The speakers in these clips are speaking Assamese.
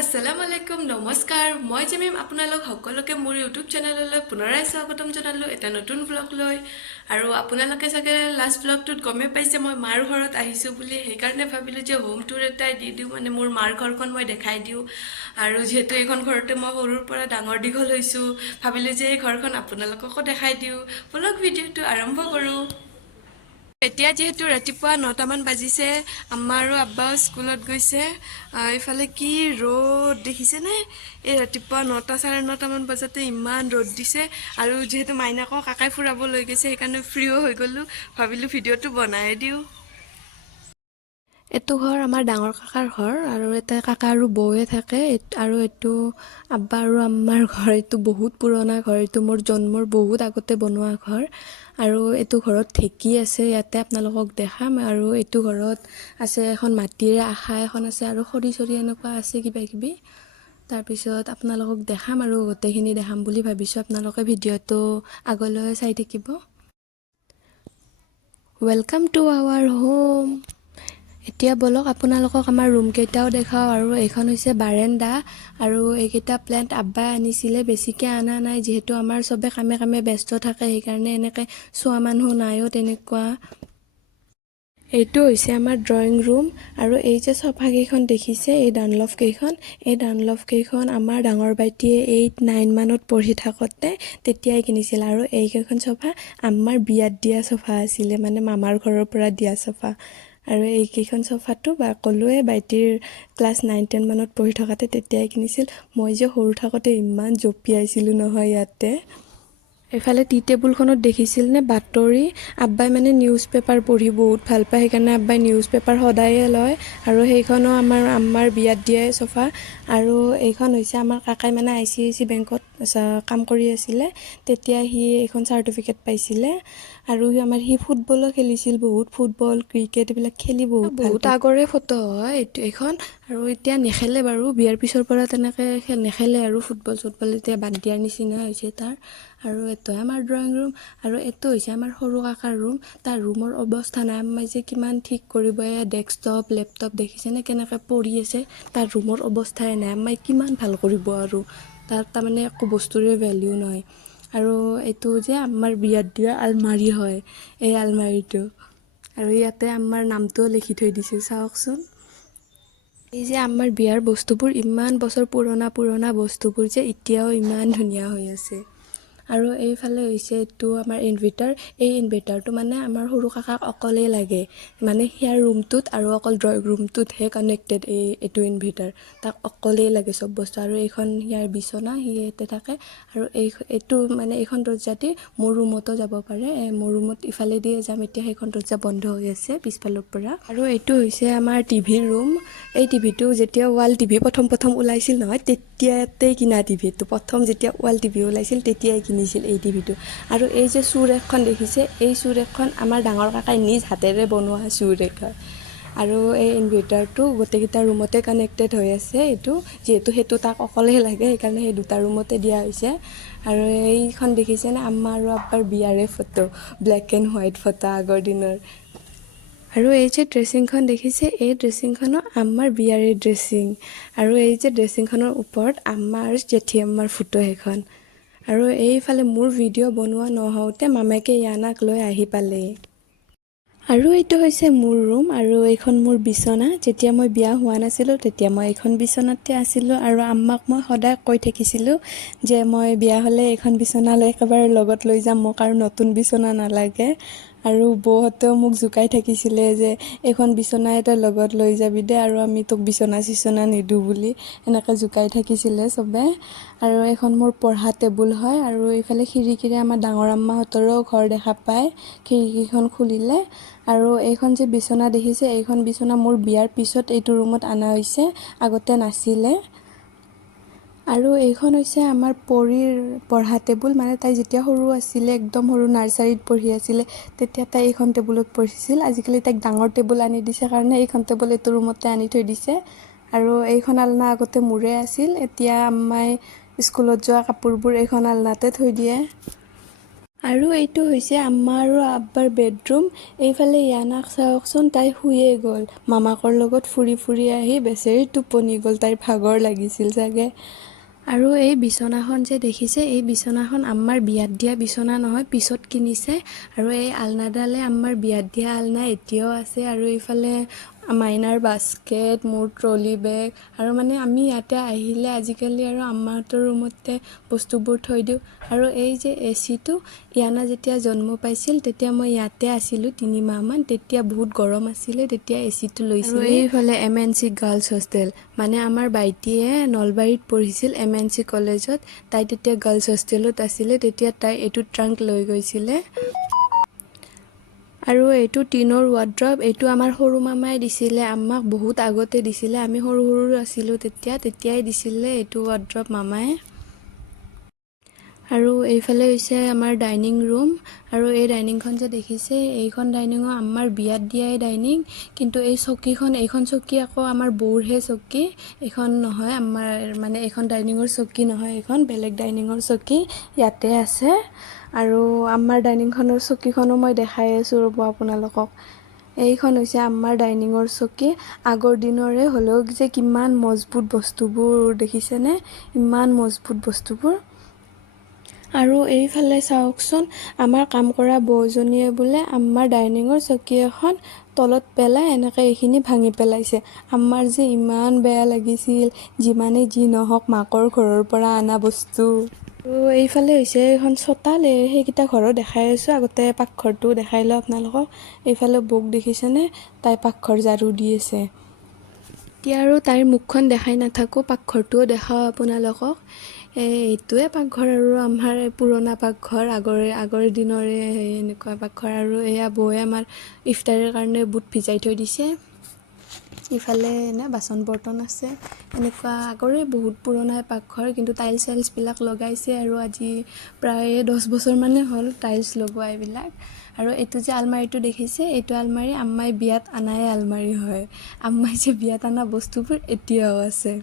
আসসালামু আলাইকুম নমস্কাৰ মই জেমিম আপোনালোক সকলোকে মোৰ ইউটিউব চেনেললৈ পুনৰাই স্বাগতম জনালোঁ এটা নতুন ব্লগ লৈ আৰু আপোনালোকে চাগে লাষ্ট ব্লগটোত গমে পাইছে মই মাৰ ঘৰত আহিছোঁ বুলি সেইকাৰণে ভাবিলোঁ যে হোম টুৰ এটাই দি দিওঁ মানে মোৰ মাৰ ঘৰখন মই দেখাই দিওঁ আৰু যেহেতু এইখন ঘৰতে মই সৰুৰ পৰা ডাঙৰ দীঘল হৈছোঁ ভাবিলোঁ যে এই ঘৰখন আপোনালোককো দেখাই দিওঁ ব্লগ ভিডিঅ'টো আৰম্ভ কৰোঁ এতিয়া যেহেতু ৰাতিপুৱা 9টামান বাজিছে আম্মা আৰু আব্বাও স্কুলত গৈছে এইফালে কি ৰ'দ দেখিছেনে এই ৰাতিপুৱা 9টা চাৰে 9টামান বজাতে ইমান ৰ'দ দিছে আৰু যেহেতু মাইনাকো কাকাই ফুৰাব লৈ গৈছে সেইকাৰণে ফ্ৰীও হৈ গ'লোঁ ভাবিলোঁ ভিডিঅ'টো বনাই দিওঁ এইটো ঘৰ আমাৰ ডাঙৰ কাকাৰ ঘৰ আৰু এটা কাকা আৰু বৌয়ে থাকে আৰু এইটো আব্বা আৰু আম্মাৰ ঘৰ এইটো বহুত পুৰণা ঘৰ এইটো মোৰ জন্মৰ বহুত আগতে বনোৱা ঘৰ আৰু এইটো ঘৰত ঢেঁকী আছে ইয়াতে আপোনালোকক দেখাম আৰু এইটো ঘৰত আছে এখন মাটিৰে আশা এখন আছে আৰু খৰি চৰি এনেকুৱা আছে কিবা কিবি তাৰপিছত আপোনালোকক দেখাম আৰু গোটেইখিনি দেখাম বুলি ভাবিছোঁ আপোনালোকে ভিডিঅ'টো আগলৈ চাই থাকিব ৱেলকাম টু আৱাৰ হোম এতিয়া বলক আপোনালোকক আমাৰ ৰুমকেইটাও দেখাওঁ আৰু এইখন হৈছে বাৰেণ্ডা আৰু এইকেইটা প্লেণ্ট আব্বাই আনিছিলে বেছিকৈ অনা নাই যিহেতু আমাৰ চবে কামে কামে ব্যস্ত থাকে সেইকাৰণে এনেকৈ চোৱা মানুহ নাইও তেনেকুৱা এইটো হৈছে আমাৰ ড্ৰয়িং ৰুম আৰু এই যে চফাকেইখন দেখিছে এই ডানলভকেইখন আমাৰ ডাঙৰ ভাইটিয়ে 8-9 মানত পঢ়ি থাকোঁতে তেতিয়াই কিনিছিল আৰু এইকেইখন চফা আমাৰ বিয়াত দিয়া চফা আছিলে মানে মামাৰ ঘৰৰ পৰা দিয়া চফা আৰু এইকেইখন চফাটো ক'লোৱে ভাইটিৰ ক্লাছ 9-10 মানত পঢ়ি থকাতে তেতিয়াই কিনিছিল মই যে সৰু থাকোঁতে ইমান জঁপিয়াইছিলোঁ নহয় ইয়াতে এইফালে টি টেবুলখনত দেখিছিল নে বাতৰি আব্বাই মানে নিউজ পেপাৰ পঢ়ি বহুত ভাল পায় সেইকাৰণে আব্বাই নিউজ পেপাৰ সদায়ে লয় আৰু সেইখনো আমাৰ বিয়াত দিয়াই চফা আৰু এইখন হৈছে আমাৰ কাকাই মানে ICICI বেংকত কাম কৰি আছিলে তেতিয়া সি এইখন চাৰ্টিফিকেট পাইছিলে আৰু সি ফুটবলো খেলিছিল বহুত ফুটবল ক্ৰিকেট এইবিলাক খেলি বহুত আগৰে ফটো হয় এইখন আৰু এতিয়া নেখেলে বাৰু বিয়াৰ পিছৰ পৰা তেনেকৈ নেখেলে আৰু ফুটবল এতিয়া বাদ দিয়াৰ নিচিনা হৈছে তাৰ আৰু এইটোৱে আমাৰ ড্ৰয়িং ৰুম আৰু এইটো হৈছে আমাৰ সৰু কাকাৰ ৰুম তাৰ ৰুমৰ অৱস্থা নাই আম্মাই যে কিমান ঠিক কৰিব ডেস্কটপ লেপটপ দেখিছেনে কেনেকৈ পৰি আছে তাৰ ৰুমৰ অৱস্থাই নাই আম্মাই কিমান ভাল কৰিব আৰু তাৰ তাৰমানে একো বস্তুৰে ভেলিউ নহয় আৰু এইটো যে আমাৰ বিয়াত দিয়া আলমাৰি হয় এই আলমাৰিটো আৰু ইয়াতে আমাৰ নামটোও লিখি থৈ দিছোঁ চাওকচোন এই যে আমাৰ বিয়াৰ বস্তুবোৰ ইমান বছৰ পুৰণা বস্তুবোৰ যে এতিয়াও ইমান ধুনীয়া হৈ আছে আৰু এইফালে হৈছে এইটো আমাৰ ইনভাৰ্টাৰ এই ইনভাৰ্টাৰটো মানে আমাৰ সৰু কাকাক অকলেই লাগে মানে সিয়াৰ ৰুমটোত আৰু অকল ড্ৰয়িং ৰুমটোতহে কানেক্টেড এইটো ইনভাৰ্টাৰ তাক অকলেই লাগে চব বস্তু আৰু এইখন সিয়াৰ বিচনা সি ইয়াতে থাকে আৰু এইটো মানে এইখন দৰ্জা দি মোৰ ৰুমতো যাব পাৰে মোৰ ৰুমত ইফালে দিয়ে যাম এতিয়া সেইখন দৰ্জা বন্ধ হৈ আছে পিছফালৰ পৰা আৰু এইটো হৈছে আমাৰ টিভিৰ ৰুম এই টিভিটো যেতিয়া ৱাল টিভি প্ৰথম ওলাইছিল নহয় তেতিয়াতেই কিনা টিভিটো প্ৰথম যেতিয়া ৱাল টিভি ওলাইছিল তেতিয়াই কিনিছিল এই টিভিটো আৰু এই যে চুৰেকখন দেখিছে এই চুৰেকখন আমাৰ ডাঙৰ কাকাই নিজ হাতেৰে বনোৱা চুৰেক হয় আৰু এই ইনভাৰ্টাৰটো গোটেইকেইটা ৰুমতে কানেক্টেড হৈ আছে এইটো যিহেতু সেইটো তাক অকলেই লাগে সেইকাৰণে সেই দুটা ৰুমতে দিয়া হৈছে আৰু এইখন দেখিছেনে আম্মা আৰু আব্বাৰ বিয়াৰে photo black and white photo আগৰ দিনৰ আৰু এই যে ড্ৰেছিংখন দেখিছে এই ড্ৰেছিংখনো আমাৰ বিয়াৰে ড্ৰেছিং আৰু এই যে ড্ৰেছিংখনৰ ওপৰত আম্মা আৰু জেঠী আম্মাৰ ফটো সেইখন আৰু এইফালে মোৰ ভিডিঅ' বনোৱা নহওঁতে মামাকে ইয়ানাক লৈ আহি পালে আৰু এইটো হৈছে মোৰ ৰুম আৰু এইখন মোৰ বিচনা যেতিয়া মই বিয়া হোৱা নাছিলোঁ তেতিয়া মই এইখন বিচনাতে আছিলোঁ আৰু আম্মাক মই সদায় কৈ থাকিছিলোঁ যে মই বিয়া হ'লে এইখন বিচনালৈ একেবাৰে লগত লৈ যাম মোক আৰু নতুন বিচনা নালাগে আৰু বৌহঁতেও মোক জোকাই থাকিছিলে যে এইখন বিচনা এটা লগত লৈ যাবি দে আৰু আমি তোক বিচনা নিদিওঁ বুলি এনেকৈ জোকাই থাকিছিলে চবে আৰু এইখন মোৰ পঢ়া টেবুল হয় আৰু এইফালে খিৰিকীৰে আমাৰ ডাঙৰ আম্মাহঁতৰো ঘৰ দেখা পায় খিৰিকীখন খুলিলে আৰু এইখন যে বিচনা দেখিছে এইখন বিচনা মোৰ বিয়াৰ পিছত এইটো ৰুমত অনা হৈছে আগতে নাছিলে আৰু এইখন হৈছে আমাৰ পৰীৰ পঢ়া টেবুল, মানে তাই যেতিয়া সৰু আছিলে, একদম সৰু নাৰ্চাৰীত পঢ়ি আছিলে, তেতিয়া তাই এইখন টেবুলত পঢ়িছিল। আজিকালি তাইক ডাঙৰ টেবুল আনি দিছে কাৰণে এইখন টেবুল এইটো ৰুমতে আনি থৈ দিছে। আৰু এইখন আলনা আগতে মোৰে আছিল, এতিয়া আম্মাই স্কুলত যোৱা কাপোৰবোৰ এইখন আলনাতে থৈ দিয়ে। আৰু এইটো হৈছে আম্মা আৰু আব্বাৰ বেডৰুম। এইফালে ইয়ানাক চাওকচোন, তাই শুয়ে গ'ল। মামাকৰ লগত ফুৰি ফুৰি আহি বেচেৰি টোপনি গ'ল, তাইৰ ভাগৰ লাগিছিল চাগে। আৰু এই বিচনাখন যে দেখিছে, এই বিচনাখন আম্মাৰ বিয়াত দিয়া বিচনা নহয়, পিছত কিনিছে। আৰু এই আলনাডালে আম্মাৰ বিয়াত দিয়া আলনা এতিয়াও আছে। আৰু এইফালে মাইনাৰ বাস্কেট, মোৰ ট্ৰলি বেগ, আৰু মানে আমি ইয়াতে আহিলে আজিকালি আৰু আম্মাহঁতৰ ৰুমতে বস্তুবোৰ থৈ দিওঁ। আৰু এই যে এচিটো, ইয়ানা যেতিয়া জন্ম পাইছিল তেতিয়া মই ইয়াতে আছিলোঁ 3 মাহমান, তেতিয়া বহুত গৰম আছিলে, তেতিয়া এচিটো লৈছিলোঁ। আৰু এইফালে MNC গাৰ্লছ হোষ্টেল, মানে আমাৰ ভাইটিয়ে নলবাৰীত পঢ়িছিল MNC কলেজত, তাই তেতিয়া গাৰ্লছ হোষ্টেলত আছিলে, তেতিয়া তাই এইটো ট্ৰাংক লৈ গৈছিলে। আৰু এইটো টিনৰ ৱাৰ্ড্ৰব, এইটো আমাৰ সৰু মামাই দিছিলে আম্মাক, বহুত আগতে দিছিলে, আমি সৰু সৰু আছিলোঁ তেতিয়াই দিছিলে এইটো ৱাৰ্ড্ৰব মামাই। আৰু এইফালে হৈছে আমাৰ ডাইনিং ৰুম। আৰু এই ডাইনিংখন যে দেখিছে, এইখন ডাইনিঙো আমাৰ বিয়াত দিয়াই ডাইনিং, কিন্তু এইখন চকী আকৌ আমাৰ বৌৰহে চকী, এইখন নহয় আমাৰ, মানে এইখন ডাইনিঙৰ চকী নহয়, এইখন বেলেগ ডাইনিঙৰ চকী ইয়াতে আছে। আৰু আমাৰ ডাইনিংখনৰ চকীখনো মই দেখাই আছোঁ ৰ'ব আপোনালোকক। এইখন হৈছে আমাৰ ডাইনিঙৰ চকী, আগৰ দিনৰে, হ'লেও যে কিমান মজবুত বস্তুবোৰ দেখিছেনে, ইমান মজবুত বস্তুবোৰ। আৰু এইফালে চাওকচোন, আমাৰ কাম কৰা বৌজনীয়ে বোলে আমাৰ ডাইনিঙৰ চকী এখন তলত পেলাই এনেকৈ এইখিনি ভাঙি পেলাইছে। আমাৰ যে ইমান বেয়া লাগিছিল, যিমানেই যি নহওক মাকৰ ঘৰৰ পৰা অনা বস্তু। আৰু এইফালে হৈছে এখন চোতাল, সেইকেইটা ঘৰো দেখাই আছোঁ, আগতে পাকঘৰটো দেখাই লওঁ আপোনালোকক। এইফালে বৌক দেখিছেনে, তাই পাকঘৰ ঝাৰু দি আছে। এতিয়া আৰু তাইৰ মুখখন দেখাই নাথাকোঁ, পাকঘৰটোও দেখাওঁ আপোনালোকক। এইটোৱে পাকঘৰ, আৰু আমাৰ পুৰণা পাকঘৰ, আগৰ দিনৰে এনেকুৱা পাকঘৰ। আৰু এয়া বৌয়ে আমাৰ ইফতাৰৰ কাৰণে বুট ভিজাই থৈ দিছে। ইফালে এনে বাচন বৰ্তন আছে, এনেকুৱা আগৰে বহুত পুৰণা পাকঘৰ, কিন্তু টাইলছ চাইলছবিলাক লগাইছে, আৰু আজি প্ৰায় 10 বছৰমানেই হ'ল টাইলছ লগোৱা এইবিলাক। আৰু এইটো যে আলমাৰিটো দেখিছে, এইটো আলমাৰি আম্মাই বিয়াত আনাই আলমাৰি হয়, আম্মাই যে বিয়াত অনা বস্তুবোৰ এতিয়াও আছে।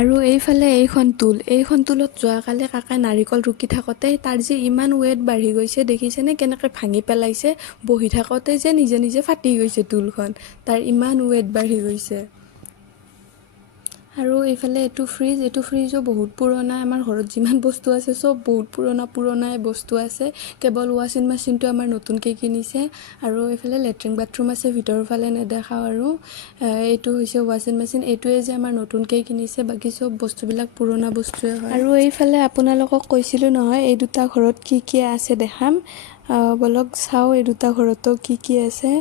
আৰু এইফালে এইখন টুলত যোৱাকালি কাকাই নাৰিকল ৰুকি থাকোঁতে তাৰ যে ইমান ৱেট বাঢ়ি গৈছে, দেখিছেনে কেনেকৈ ভাঙি পেলাইছে, বহি থাকোঁতে যে নিজে নিজে ফাটি গৈছে টুলখন, তাৰ ইমান ৱেট বাঢ়ি গৈছে। আৰু এইফালে এইটো ফ্ৰিজো বহুত পুৰণা, আমাৰ ঘৰত যিমান বস্তু আছে চব বহুত পুৰণাই বস্তু আছে, কেৱল ৱাশ্বিং মেচিনটো আমাৰ নতুনকৈ কিনিছে। আৰু এইফালে লেট্ৰিন বাথৰুম আছে, ভিতৰৰ ফালে নেদেখাওঁ। আৰু এইটো হৈছে ৱাশ্বিং মেচিন, এইটোৱে যে আমাৰ নতুনকৈ কিনিছে, বাকী চব বস্তুবিলাক পুৰণা বস্তুৱে হয়। আৰু এইফালে আপোনালোকক কৈছিলোঁ নহয়, এই দুটা ঘৰত কি কি আছে দেখাম, বলক চাওঁ এই দুটা ঘৰতো কি কি আছে।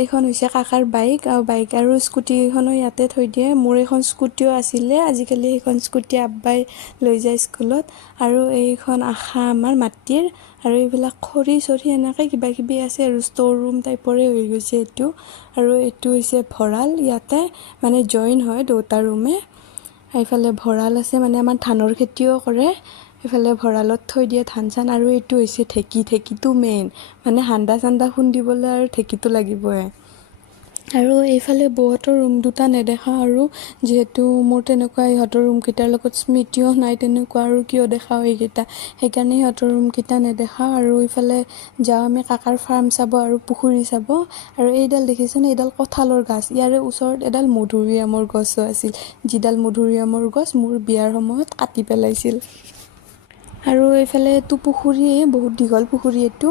এইখন হৈছে কাকাৰ বাইক আৰু স্কুটিখনো ইয়াতে থৈ দিয়ে। মোৰ এখন স্কুটিও আছিলে, আজিকালি সেইখন স্কুটি আব্বাই লৈ যায় স্কুলত। আৰু এইখন আশা আমাৰ মাটিৰ, আৰু এইবিলাক খৰি চৰি এনেকৈ কিবা কিবি আছে, আৰু ষ্ট'ৰ ৰুম টাইপৰে হৈ গৈছে এইটো। আৰু এইটো হৈছে ভঁৰাল, ইয়াতে মানে জইন হয় দুটা ৰুমে। এইফালে ভঁৰাল আছে, মানে আমাৰ ধানৰ খেতিও কৰে, এইফালে ভঁৰালত থৈ দিয়ে ধান চান। আৰু এইটো হৈছে ঢেঁকীটো মেইন, মানে সান্দা চান্দা খুন্দিবলৈ আৰু ঢেঁকীটো লাগিবই। আৰু এইফালে বৌহঁতৰ ৰুম দুটা নেদেখাওঁ, আৰু যিহেতু মোৰ তেনেকুৱা ইহঁতৰ ৰুমকেইটাৰ লগত স্মৃতিও নাই তেনেকুৱা, আৰু কিয় দেখাওঁ এইকেইটা, সেইকাৰণে সিহঁতৰ ৰুমকেইটা নেদেখাওঁ। আৰু ইফালে যাওঁ আমি কাকাৰ ফাৰ্ম চাব আৰু পুখুৰী চাব। আৰু এইডাল দেখিছেনে, এইডাল কঁঠালৰ গাছ, ইয়াৰে ওচৰত এডাল মধুৰিআমৰ গছো আছিল, যিডাল মধুৰিআমৰ গছ মোৰ বিয়াৰ সময়ত কাটি পেলাইছিল। আৰু এইফালে এইটো পুখুৰী, বহুত দীঘল পুখুৰী এইটো,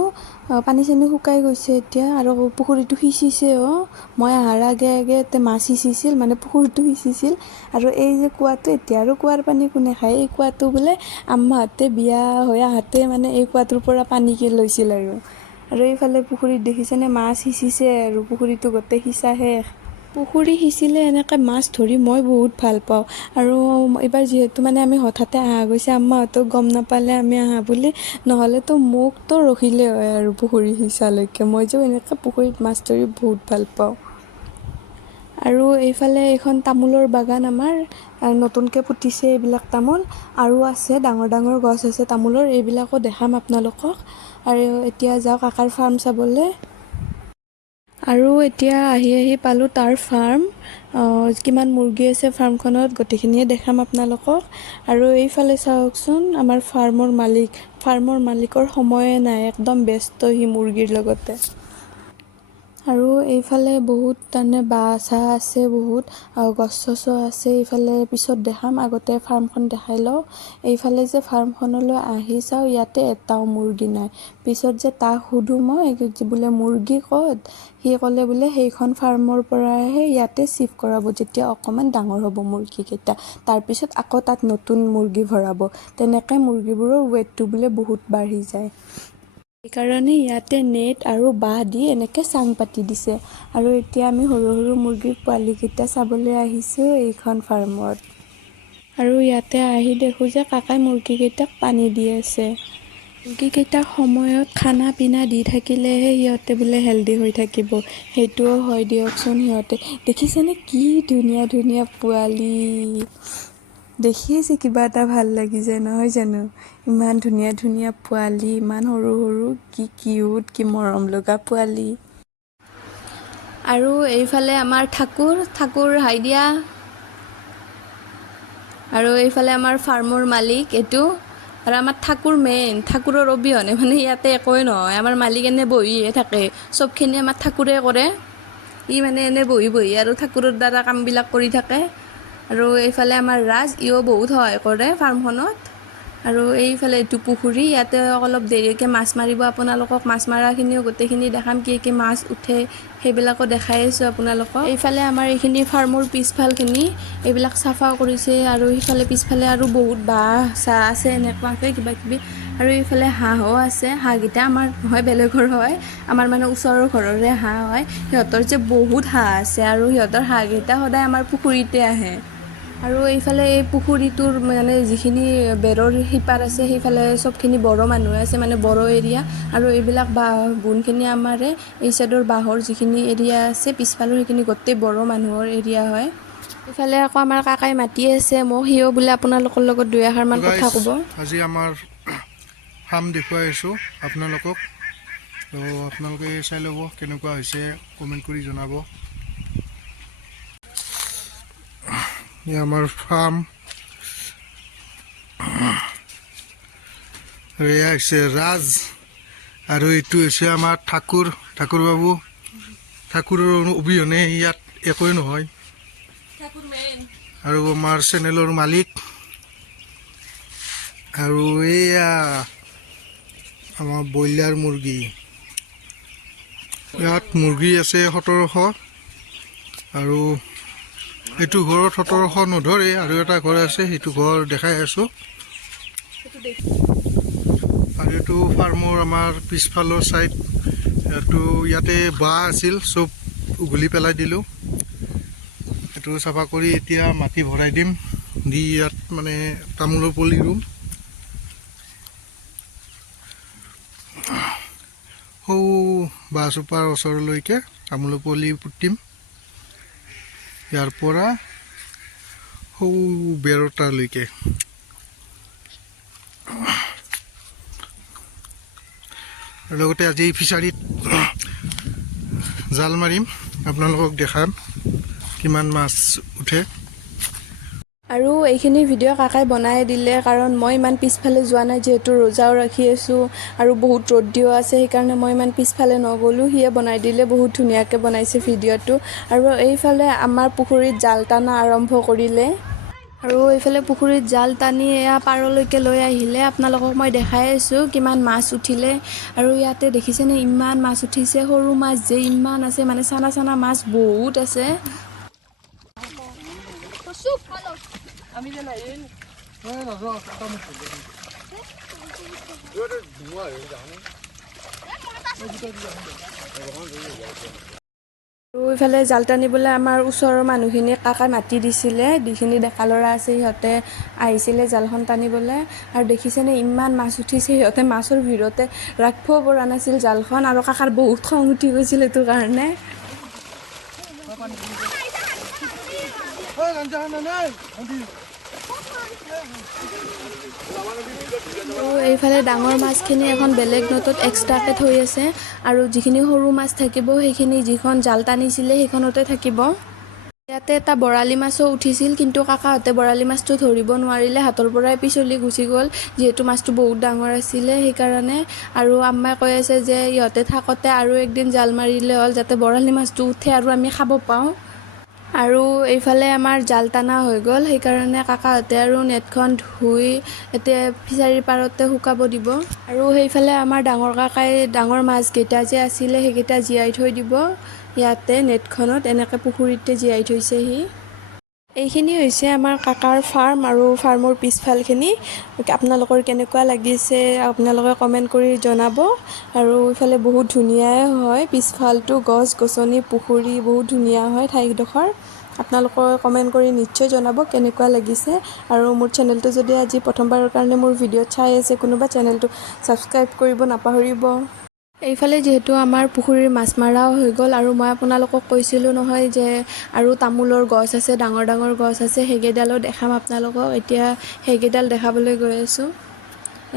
পানী চানী শুকাই গৈছে এতিয়া, আৰু পুখুৰীটো সিঁচিছেও। মই অহাৰ আগে ইয়াতে মাছ সিঁচিছিল, মানে পুখুৰীটো সিঁচিছিল। আৰু এই যে কুৱাটো, এতিয়া আৰু কুৱাৰ পানী কোনে খায়, এই কুৱাটো বোলে আম্মাহঁতে বিয়া হৈ আহোঁতে মানে এই কুৱাটোৰ পৰা পানী লৈছিল। আৰু এইফালে পুখুৰীত দেখিছেনে মাছ সিঁচিছে, আৰু পুখুৰীটো গোটেই সিঁচা শেষ। পুখুৰী সিঁচিলে এনেকৈ মাছ ধৰি মই বহুত ভাল পাওঁ। আৰু এইবাৰ যিহেতু মানে আমি হঠাতে অহা গৈছে, আম্মাহঁতেও গম নাপালে আমি আহা বুলি, নহ'লেতো মোকতো ৰখিলে হয় আৰু পুখুৰী সিঁচালৈকে। মই যে এনেকৈ পুখুৰীত মাছ ধৰি বহুত ভাল পাওঁ। আৰু এইফালে এইখন তামোলৰ বাগান আমাৰ নতুনকৈ পুতিছে এইবিলাক তামোল আৰু আছে ডাঙৰ ডাঙৰ গছ আছে তামোলৰ এইবিলাকো দেখাম আপোনালোকক আৰু এতিয়া যাওক কাকাৰ ফাৰ্ম চাবলৈ আৰু এতিয়া আহি পালোঁ তাৰ ফাৰ্ম কিমান মুৰ্গী আছে ফাৰ্মখনত গোটেইখিনিয়ে দেখাম আপোনালোকক আৰু এইফালে চাওকচোন আমাৰ ফাৰ্মৰ মালিকৰ সময়ে নাই একদম ব্যস্ত সি মুৰ্গীৰ লগতে আৰু এইফালে বহুত তাৰমানে বাঁহ চাহ আছে বহুত গছ চছো আছে এইফালে পিছত দেখাম আগতে ফাৰ্মখন দেখাই লওঁ এইফালে যে ফাৰ্মখনলৈ আহি চাওঁ ইয়াতে এটাও মুৰ্গী নাই পিছত যে তাক সুধোঁ মই বোলে মুৰ্গী ক'ত সি ক'লে বোলে সেইখন ফাৰ্মৰ পৰাহে ইয়াতে চিফ্ট কৰাব যেতিয়া অকণমান ডাঙৰ হ'ব মুৰ্গীকেইটা তাৰপিছত আকৌ তাত নতুন মুৰ্গী ভৰাব তেনেকৈ মুৰ্গীবোৰৰ ৱেইটটো বোলে বহুত বাঢ়ি যায় সেইকাৰণে ইয়াতে নেট আৰু বাঁহ দি এনেকৈ চাং পাতি দিছে আৰু এতিয়া আমি সৰু সৰু মুৰ্গীৰ পোৱালীকেইটা চাবলৈ আহিছোঁ এইখন ফাৰ্মত আৰু ইয়াতে আহি দেখোঁ যে কাকাই মুৰ্গীকেইটাক পানী দি আছে মুৰ্গীকেইটাক সময়ত খানা পিনা দি থাকিলেহে সিহঁতে বোলে হেল্ডি হৈ থাকিব সেইটোও হয় দিয়কচোন সিহঁতে দেখিছেনে কি ধুনীয়া ধুনীয়া পোৱালি দেখিয়ে যে কিবা এটা ভাল লাগি যায় নহয় জানো ইমান ধুনীয়া ধুনীয়া পোৱালি ইমান সৰু সৰু কি কিউট কি মৰম লগা পোৱালি আৰু এইফালে আমাৰ ঠাকুৰ হাই দিয়া আৰু এইফালে আমাৰ ফাৰ্মৰ মালিক এইটো আৰু আমাৰ ঠাকুৰৰ অবিহনে মানে ইয়াতে একোৱে নহয় আমাৰ মালিক এনে বহিহে থাকে চবখিনি আমাৰ ঠাকুৰে কৰে ই মানে এনে বহি আৰু ঠাকুৰৰ দ্বাৰা কামবিলাক কৰি থাকে আৰু এইফালে আমাৰ ইও বহুত সহায় কৰে ফাৰ্মখনত আৰু এইফালে এইটো পুখুৰী ইয়াতে অলপ দেৰিকৈ মাছ মাৰিব আপোনালোকক মাছ মৰাখিনিও গোটেইখিনি দেখাম কি মাছ উঠে সেইবিলাকো দেখাই আছোঁ আপোনালোকক এইফালে আমাৰ এইখিনি ফাৰ্মৰ পিছফালখিনি এইবিলাক চাফা কৰিছে আৰু সিফালে পিছফালে আৰু বহুত বাঁহ চাহ আছে এনেকুৱাকৈ কিবাকিবি আৰু এইফালে হাঁহো আছে হাঁহকেইটা আমাৰ নহয় বেলেগৰ হয় আমাৰ মানে ওচৰৰ ঘৰৰে হাঁহ হয় সিহঁতৰ যে বহুত হাঁহ আছে আৰু সিহঁতৰ হাঁহকেইটা সদায় আমাৰ পুখুৰীতে আহে আৰু এইফালে এই পুখুৰীটোৰ মানে যিখিনি বেৰৰ সিপাৰ আছে সেইফালে চবখিনি বড়ো মানুহ আছে মানে বড়ো এৰিয়া আৰু এইবিলাক বাঁহ বুনখিনি আমাৰে এই চাইডৰ বাঁহৰ যিখিনি এৰিয়া আছে পিছফালৰ সেইখিনি গোটেই বড়ো মানুহৰ এৰিয়া হয় এইফালে আকৌ আমাৰ কাকাই মাতি আছে সিও বোলে আপোনালোকৰ লগত দুই এষাৰমান কথা ক'ব আজি আমাৰ ফাৰ্ম দেখুৱাই আছোঁ আপোনালোকক তো আপোনালোকে চাই ল'ব কেনেকুৱা হৈছে কমেণ্ট কৰি জনাব আমাৰ ফাৰ্ম এয়া হৈছে ৰাজ আৰু এইটো হৈছে আমাৰ ঠাকুৰ বাবু ঠাকুৰৰ অবিহনে ইয়াত একোৱে নহয় আৰু আমাৰ চেনেলৰ মালিক আৰু এয়া আমাৰ ব্ৰইলাৰ মুৰ্গী ইয়াত মুৰ্গী আছে 1700 আৰু এইটো ঘৰত 1700 নধৰে আৰু এটা ঘৰ আছে সেইটো ঘৰ দেখাই আছোঁ আৰু এইটো ফাৰ্মৰ আমাৰ পিছফালৰ ছাইড ইয়াতে বাঁহ আছিল চব উঘলি পেলাই দিলোঁ এইটো চাফা কৰি এতিয়া মাটি ভৰাই দিম দি ইয়াত মানে তামোলৰ পুলি ৰুম সৌ বাঁহ চোপাৰ ওচৰলৈকে তামোলৰ পুলি পুতিম ইয়াৰ পৰা সৌ বেৰটালৈকে লগতে আজি ফিচাৰীত জাল মাৰিম আপোনালোকক দেখাম কিমান মাছ উঠে আৰু এইখিনি ভিডিঅ' কাকাই বনাই দিলে কাৰণ মই ইমান পিছফালে যোৱা নাই যিহেতু ৰোজাও ৰাখি আছোঁ আৰু বহুত ৰ'দ দিও আছে সেইকাৰণে মই ইমান পিছফালে নগ'লোঁ সিয়ে বনাই দিলে বহুত ধুনীয়াকৈ বনাইছে ভিডিঅ'টো আৰু এইফালে আমাৰ পুখুৰীত জাল টানা আৰম্ভ কৰিলে আৰু এইফালে পুখুৰীত জাল টানি এয়া পাৰলৈকে লৈ আহিলে আপোনালোকক মই দেখাই আছোঁ কিমান মাছ উঠিলে আৰু ইয়াতে দেখিছেনে ইমান মাছ উঠিছে সৰু মাছ যে ইমান আছে মানে চানা মাছ বহুত আছে আমি যে নাই আৰু এইফালে জাল টানিবলৈ আমাৰ ওচৰৰ মানুহখিনি কাকাই মাতি দিছিলে যিখিনি ডেকা ল'ৰা আছে সিহঁতে আহিছিলে জালখন টানিবলৈ আৰু দেখিছেনে ইমান মাছ উঠিছে সিহঁতে মাছৰ ভিৰতে ৰাখিব পৰা নাছিল জালখন আৰু কাকাৰ বহুত খং উঠি গৈছিল সেইটো কাৰণে আৰু এইফালে ডাঙৰ মাছখিনি এখন বেলেগ নটত এক্সট্ৰাকৈ থৈ আছে আৰু যিখিনি সৰু মাছ থাকিব সেইখিনি যিখন জাল টানিছিলে সেইখনতে থাকিব। ইয়াতে এটা বৰালি মাছো উঠিছিল, কিন্তু কাকাহঁতে বৰালি মাছটো ধৰিব নোৱাৰিলে, হাতৰ পৰাই পিছলি গুচি গ'ল, যিহেতু মাছটো বহুত ডাঙৰ আছিলে সেইকাৰণে। আৰু আম্মাই কৈ আছে যে ইহঁতে থাকোঁতে আৰু একদিন জাল মাৰিলে হ'ল, যাতে বৰালি মাছটো উঠে আৰু আমি খাব পাওঁ। আৰু এইফালে আমাৰ জাল টানা হৈ গ'ল, সেইকাৰণে কাকাহঁতে আৰু নেটখন ধুই এতিয়া ফিছাৰীৰ পাৰতে শুকাব দিব। আৰু সেইফালে আমাৰ ডাঙৰ কাকাই ডাঙৰ মাছকেইটা যে আছিলে সেইকেইটা জীয়াই থৈ দিব ইয়াতে নেটখনত, এনেকৈ পুখুৰীতে জীয়াই থৈছে সি। এইখিনি হৈছে আমাৰ কাকাৰ ফাৰ্ম আৰু ফাৰ্মৰ পিছফালখিনি। আপোনালোকৰ কেনেকুৱা লাগিছে আপোনালোকে কমেণ্ট কৰি জনাব। আৰু এইফালে বহুত ধুনীয়াই হয়, পিছফালটো গছ গছনি পুখুৰী বহুত ধুনীয়া হয় ঠাইডোখৰ। আপোনালোকে কমেণ্ট কৰি নিশ্চয় জনাব কেনেকুৱা লাগিছে। আৰু মোৰ চেনেলটো যদি আজি প্ৰথমবাৰৰ কাৰণে মোৰ ভিডিঅ'ত চাই আছে কোনোবা, চেনেলটো ছাবস্ক্ৰাইব কৰিব নাপাহৰিব। এইফালে যিহেতু আমাৰ পুখুৰীৰ মাছ মৰাও হৈ গ'ল, আৰু মই আপোনালোকক কৈছিলোঁ নহয় যে আৰু তামোলৰ গছ আছে, ডাঙৰ ডাঙৰ গছ আছে, সেইকেইডালো দেখাম আপোনালোকক। এতিয়া সেইকেইডাল দেখাবলৈ গৈ আছোঁ।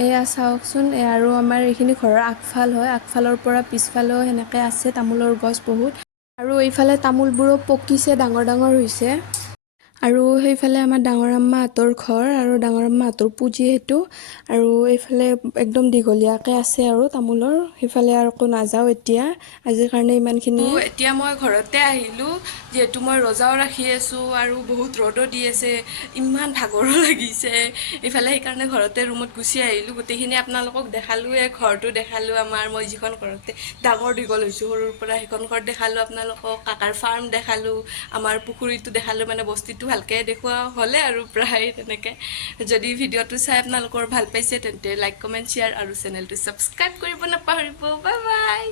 এয়া চাওকচোন, আৰু আমাৰ এইখিনি ঘৰৰ আগফাল হয়, আগফালৰ পৰা পিছফালেও সেনেকৈ আছে তামোলৰ গছ বহুত। আৰু এইফালে তামোলবোৰো পকিছে, ডাঙৰ ডাঙৰ হৈছে। আৰু সেইফালে আমাৰ ডাঙৰ আম্মাহঁতৰ ঘৰ, আৰু ডাঙৰ আম্মাহঁতৰ পুঁজি সেইটো। আৰু এইফালে একদম দীঘলীয়াকৈ আছে আৰু তামোলৰ। সেইফালে আৰু একো নাযাওঁ এতিয়া, আজিৰ কাৰণে ইমানখিনিয়ে। এতিয়া মই ঘৰতে আহিলোঁ, যিহেতু মই ৰোজাও ৰাখি আছোঁ আৰু বহুত ৰ'দো দি আছে, ইমান ভাগৰো লাগিছে। এইফালে সেইকাৰণে ঘৰতে ৰুমত গুচি আহিলোঁ। গোটেইখিনি আপোনালোকক দেখালোঁৱে, ঘৰটো দেখালোঁ আমাৰ, মই যিখন ঘৰতে ডাঙৰ দীঘল হৈছোঁ সৰুৰ পৰা, সেইখন ঘৰত দেখালোঁ আপোনালোকক, কাকাৰ ফাৰ্ম দেখালোঁ, আমাৰ পুখুৰীটো দেখালোঁ, মানে বস্তুটো ভালকৈ দেখুওৱা হ'লে আৰু প্ৰায় তেনেকৈ। যদি ভিডিঅ'টো চাই আপোনালোকৰ ভাল পাইছে তেন্তে লাইক কমেণ্ট শ্বেয়াৰ আৰু চেনেলটো ছাবস্ক্ৰাইব কৰিব নাপাহৰিব। Bye bye.